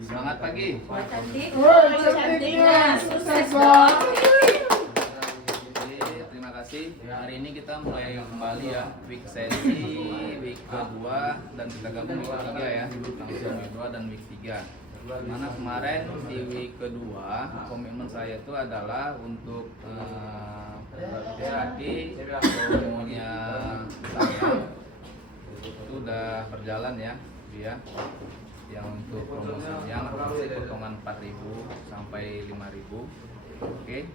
Semangat pagi. Buat cantik. Oh, cantiknya sukses dong. Terima kasih. Hari ini kita mulai kembali ya, week sesi, week kedua, dan kita gabung week ketiga ya, langsung week 2 dan week 3. Mana kemarin di week kedua komitmen saya itu adalah untuk terapi promonya saya itu udah berjalan ya, dia yang untuk promosinya masih potongan 4.000 sampai 5.000. Oke.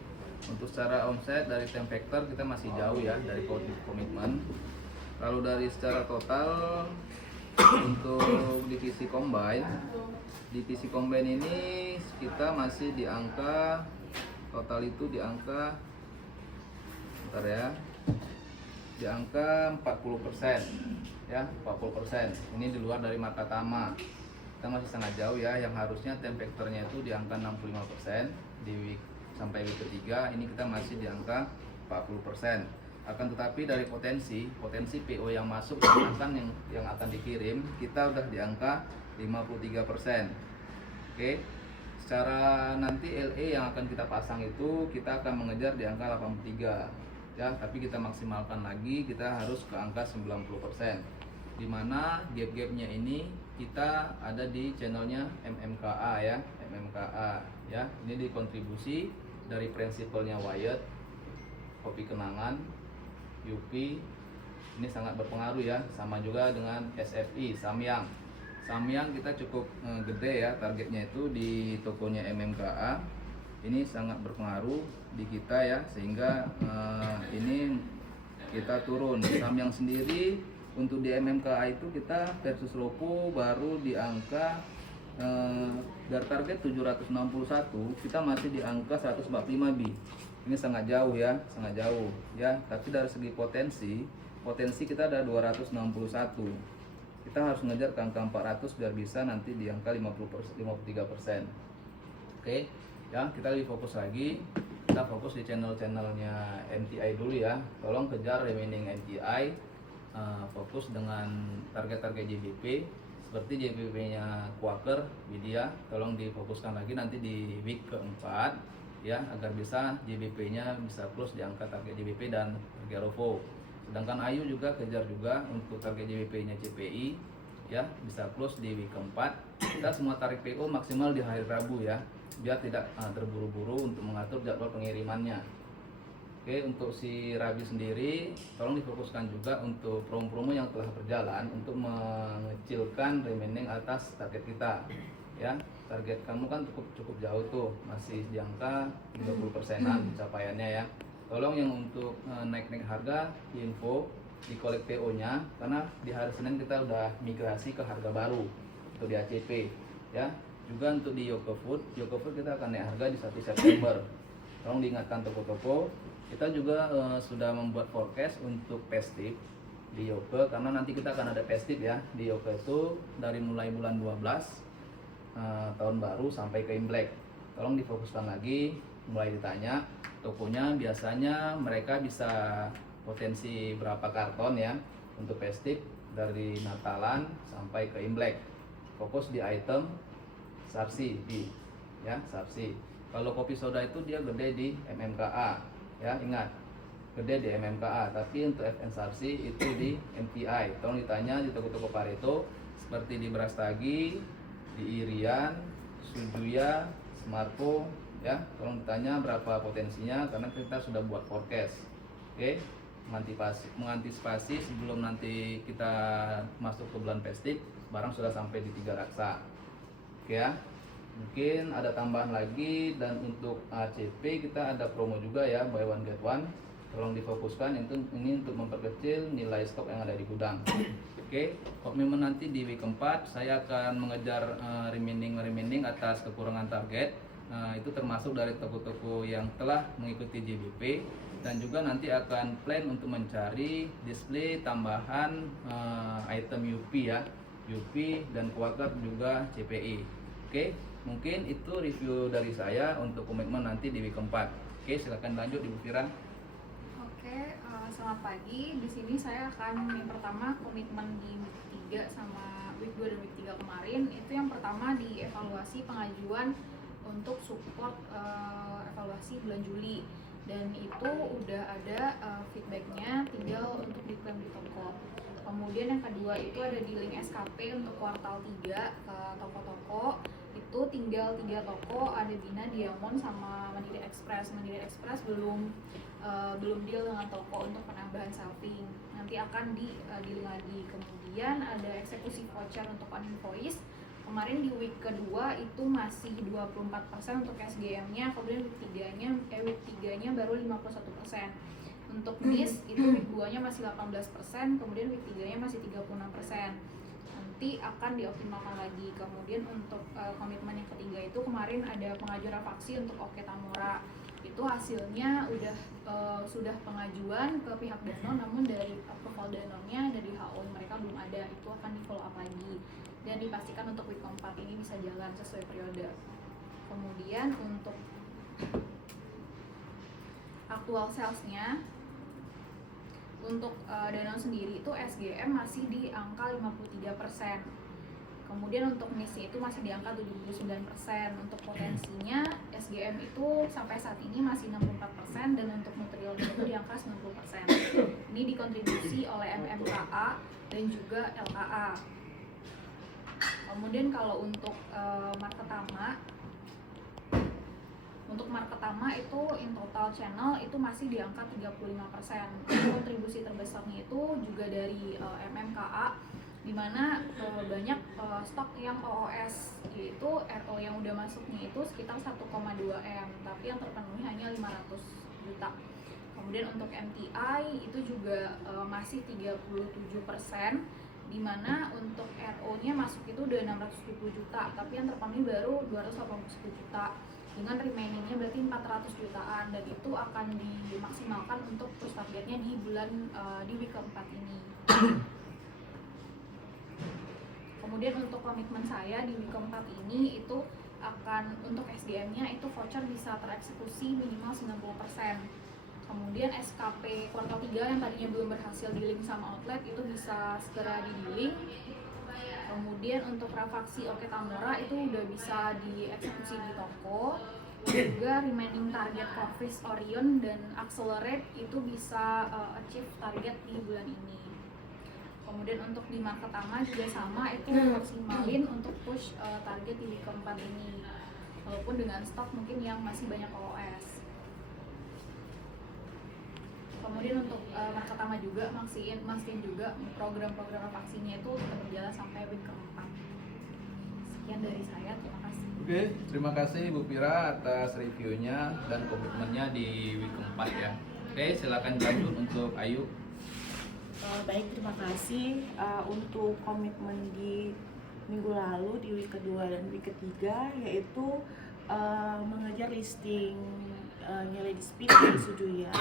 Untuk secara omset dari time factor kita masih jauh ya dari komitmen. Kalau dari secara total untuk divisi combine ini kita masih di angka total itu di angka bentar ya, di angka 40% ya, 40%. Ini di luar dari Marka Tama. Kita masih sangat jauh ya, yang harusnya time factornya itu di angka 65% di week sampai week ketiga, ini kita masih di angka 40%. Akan tetapi dari potensi PO yang masuk yang akan dikirim, kita udah di angka 53%. Oke. Secara nanti LE yang akan kita pasang itu kita akan mengejar di angka 83 ya, tapi kita maksimalkan lagi, kita harus ke angka 90%. Dimana gap-gapnya ini kita ada di channelnya MMKA ya, MMKA ya. Ini dikontribusi dari prinsipalnya Wyatt, Kopi Kenangan, Yupi, ini sangat berpengaruh ya. Sama juga dengan SFI, Samyang. Samyang kita cukup gede ya, targetnya itu di tokonya MMKA. Ini sangat berpengaruh di kita ya, sehingga ini kita turun. Samyang sendiri untuk di MMKA itu kita versus Ropo baru di angka dari target 761, kita masih di angka 145 bi. Ini sangat jauh ya, sangat jauh ya. Tapi dari segi potensi kita ada 261. Kita harus ngejar ke angka 400 biar bisa nanti di angka 53%. Oke, ya kita lebih fokus lagi. Kita fokus di channelnya NTI dulu ya. Tolong kejar remaining NTI, fokus dengan target-target JBP. Seperti JBP-nya Quaker, Widya, tolong difokuskan lagi nanti di week keempat ya, agar bisa JBP-nya bisa close di angka target JBP dan harga ROFO. Sedangkan Ayu juga kejar juga untuk target JBP-nya CPI ya, bisa close di week keempat. Kita semua tarik PO maksimal di hari Rabu ya, biar tidak terburu-buru untuk mengatur jadwal pengirimannya. Oke, untuk si Rabi sendiri tolong difokuskan juga untuk promo-promo yang telah berjalan untuk mengecilkan remaining atas target kita ya. Target kamu kan cukup jauh tuh, masih di angka 30%-an pencapaiannya ya. Tolong yang untuk naik-naik harga info di collect PO-nya, karena di hari Senin kita udah migrasi ke harga baru untuk di ACP ya. Juga untuk di Yoko Food kita akan naik harga di 1 September. Tolong diingatkan toko-toko. Kita juga sudah membuat forecast untuk festive di Yoke, karena nanti kita akan ada festive ya di Yoke itu dari mulai bulan 12 tahun baru sampai ke Imlek. Tolong difokuskan lagi, mulai ditanya tokonya biasanya mereka bisa potensi berapa karton ya untuk festive dari Natalan sampai ke Imlek. Fokus di item Sarsi ya, Sarsi. Kalau kopi soda itu dia gede di MMKA ya, ingat gede di MMKA, tapi untuk FNSRC itu di MTI. Tolong ditanya di toko-toko Pareto seperti di Brastagi, di Irian, Sujuya, Smartco ya. Tolong ditanya berapa potensinya, karena kita sudah buat forecast. Oke, mengantisipasi sebelum nanti kita masuk ke bulan festive, barang sudah sampai di 3 raksa. Oke ya. Mungkin ada tambahan lagi, dan untuk ACP kita ada promo juga ya, buy one get one. Tolong difokuskan, ini untuk memperkecil nilai stok yang ada di gudang. Oke, komitmen nanti di week keempat saya akan mengejar remaining atas kekurangan target. Itu termasuk dari toko-toko yang telah mengikuti JBP, dan juga nanti akan plan untuk mencari display tambahan item UP ya, UP dan Quaker juga CPI. Oke, mungkin itu review dari saya untuk komitmen nanti di week keempat. Oke, silakan lanjut Ibu Fira. Selamat pagi. Di sini saya akan yang pertama komitmen di week 3 sama week 2 dan week 3 kemarin, itu yang pertama dievaluasi pengajuan untuk support evaluasi bulan Juli, dan itu udah ada feedbacknya, tinggal untuk diklaim di toko. Kemudian yang kedua itu ada di link SKP untuk kuartal 3 ke toko-toko. Itu tinggal 3 toko, ada Bina, Diamond, sama Mandiri Express. Mandiri Express belum deal dengan toko untuk penambahan shelving, nanti akan di deal lagi. Kemudian ada eksekusi voucher untuk on invoice. Kemarin di week kedua itu masih 24% untuk SGM-nya, kemudian week 3-nya baru 51%. Untuk NIS itu week 2-nya masih 18%, kemudian week 3-nya masih 36%. Nanti akan dioptimalkan lagi. Kemudian untuk komitmen yang ketiga itu kemarin ada pengajuan refaksi untuk Oke Tamora. Itu hasilnya sudah pengajuan ke pihak Danone, namun dari approval Danone-nya dari HO mereka belum ada. Itu akan di follow up lagi dan dipastikan untuk week keempat ini bisa jalan sesuai periode. Kemudian untuk aktual sales-nya, untuk Danone sendiri itu SGM masih di angka 53%. Kemudian untuk NIS itu masih di angka 79%. Untuk potensinya SGM itu sampai saat ini masih 64%, dan untuk Nutrilon itu di angka 90%. Ini dikontribusi oleh MMKA dan juga LKA. Kemudian kalau untuk Marketama itu in total channel itu masih di angka 35%. Kontribusi terbesarnya itu juga dari MMKA, di mana banyak stok yang OOS, yaitu RO yang udah masuknya itu sekitar 1,2 M, tapi yang terpenuhi hanya 500 juta. Kemudian untuk MTI itu juga masih 37%, di mana untuk RO-nya masuk itu udah 670 juta, tapi yang terpenuhi baru 281 juta. Dengan remaining-nya berarti 400 jutaan, dan itu akan dimaksimalkan untuk push targetnya di week keempat ini. Kemudian untuk komitmen saya di week keempat ini itu akan untuk SGM-nya itu voucher bisa tereksekusi minimal 90%. Kemudian SKP kuartal 3 yang tadinya belum berhasil di-link sama outlet itu bisa segera di-link. Kemudian untuk refaksi Oke Tamora itu udah bisa dieksekusi di toko. Juga remaining target Corvis, Orion, dan Accelerate itu bisa achieve target di bulan ini. Kemudian untuk di Marketama juga sama, itu maksimalin untuk push target di week keempat ini, walaupun dengan stok mungkin yang masih banyak OOS. Kemudian untuk Marketama juga mastiin juga program-program vaksinnya itu tetap berjalan sampai week keempat. Sekian dari saya, terima kasih. Oke, terima kasih Bu Pira atas reviewnya dan komitmennya di week keempat ya. Oke, silakan lanjut untuk Ayu. Baik, terima kasih. Untuk komitmen di minggu lalu di week kedua dan week ketiga, yaitu mengejar listing nilai dispute dari Sujuya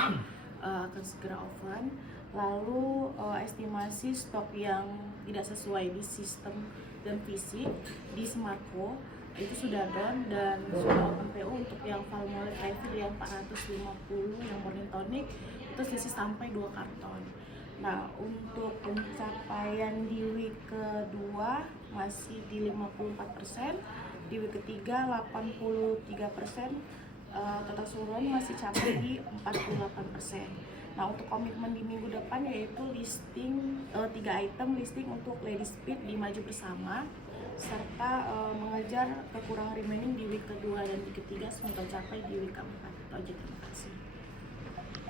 akan segera open. Lalu estimasi stok yang tidak sesuai di sistem dan fisik di Smartco itu sudah done dan sudah open PO untuk yang Valmolet refill yang 450 yang morning tonic itu sisi sampai 2 karton. Nah, untuk pencapaian di week kedua masih di 54%, di week ketiga 83%, total keseluruhan masih capai di 48%. Nah, untuk komitmen di minggu depan yaitu listing 3 item listing untuk Ladies Speed di Maju Bersama, serta mengejar kekurangan remaining di week kedua dan week ketiga semoga capai di week keempat. Itu aja, terima kasih.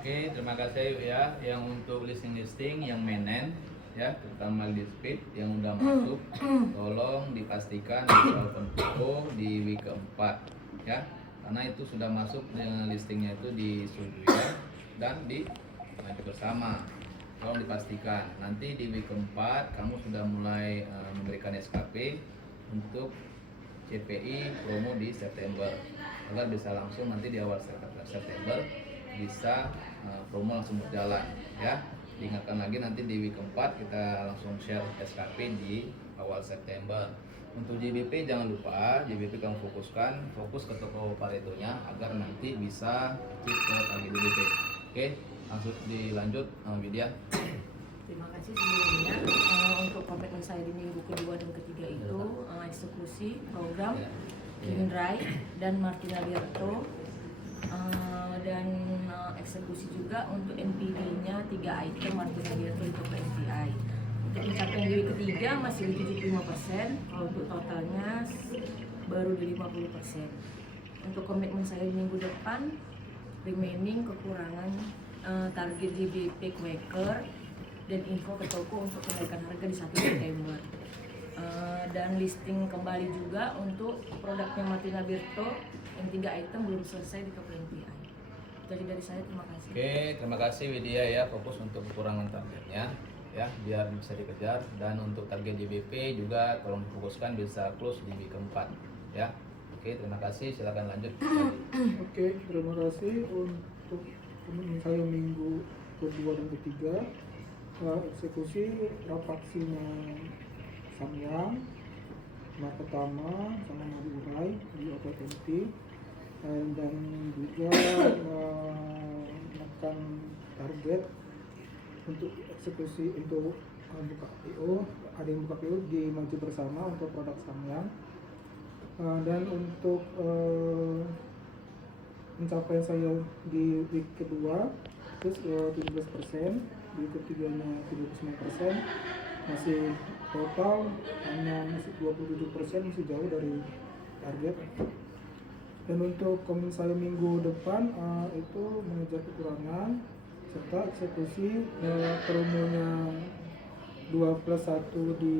Oke, terima kasih Ayu ya. Yang untuk listing yang mainan ya, terutama Ladies Speed yang udah masuk, tolong dipastikan bisa open PO di week keempat ya, karena itu sudah masuk dengan listingnya itu di Sujuya dan di Maju Bersama. Tolong dipastikan nanti di week keempat kamu sudah mulai memberikan SKP untuk CPI promo di September, agar bisa langsung nanti di awal September bisa promo langsung berjalan ya. Diingatkan lagi nanti di week keempat kita langsung share SKP di awal September. Untuk JBP jangan lupa, JBP kamu fokus ke toko Paretonya agar nanti bisa achieve ke target JBP. Oke, langsung dilanjut Widya. Terima kasih sebelumnya untuk komitmen saya di minggu kedua dan ketiga itu eksekusi program Indrai dan Martina Wirto dan eksekusi juga untuk NPD-nya 3 item Martina Wirto untuk NPI. Untuk pencapaian di ketiga masih di 75%, kalau untuk totalnya baru di 50%. Untuk komitmen saya di minggu depan, remaining kekurangan target JBP Quaker dan info ke toko untuk kenaikan harga di 1 September. Dan listing kembali juga untuk produknya Martina Wirto yang 3 item belum selesai di toko NPI. Jadi dari saya terima kasih. Oke, terima kasih Widya ya, fokus untuk kekurangan targetnya ya biar bisa dikejar, dan untuk target JBP juga tolong difokuskan bisa close di week keempat ya. Oke, terima kasih, silakan lanjut. Oke, terima kasih untuk komitmen saya minggu kedua dan ketiga. Eksekusi rapat Samyang, pertama sama Madu Urai di OPTMT, dan juga menekan target untuk eksekusi untuk buka PO, ada yang buka PO di maju bersama untuk produk Samyang. Dan untuk pencapaian saya di week kedua terus 17%, di ketiganya 39%, masih total hanya masih 27%, masih jauh dari target. Dan untuk komen saya minggu depan itu mengejar kekurangan serta eksekusi promonya 2+1 di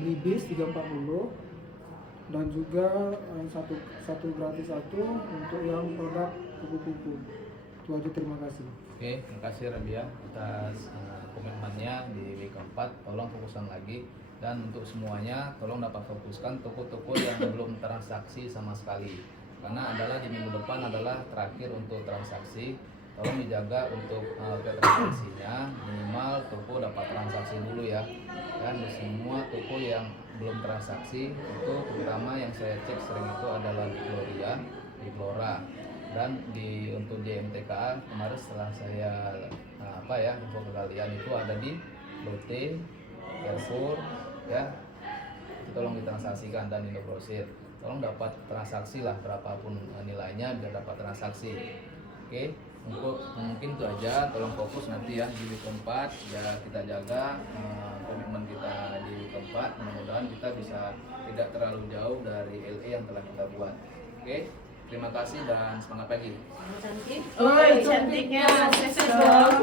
beli bis 340, dan juga satu gratis satu untuk yang produk kupu-kupu. Itu aja, terima kasih. Oke, terima kasih Rabia atas komitmennya di week keempat. Tolong fokuskan lagi, dan untuk semuanya tolong dapat fokuskan toko-toko yang belum transaksi sama sekali, karena adalah di minggu depan adalah terakhir untuk transaksi. Tolong dijaga untuk transaksinya, minimal toko dapat transaksi dulu ya. Dan di semua toko yang belum transaksi itu, terutama yang saya cek sering itu adalah di Gloria, di Flora, dan untuk JMTKA kemarin setelah saya info ke kalian itu ada di Lotte, Carrefour ya, itu tolong ditransaksikan, dan Indogrosir tolong dapat transaksi lah berapapun nilainya biar dapat transaksi. Oke, mungkin itu aja, tolong fokus nanti ya di week keempat ya, kita jaga komitmen kita di week keempat, mudah-mudahan kita bisa tidak terlalu jauh dari LE yang telah kita buat. Oke, terima kasih dan semangat pagi. Cantik. Oh, cantiknya sukses dong.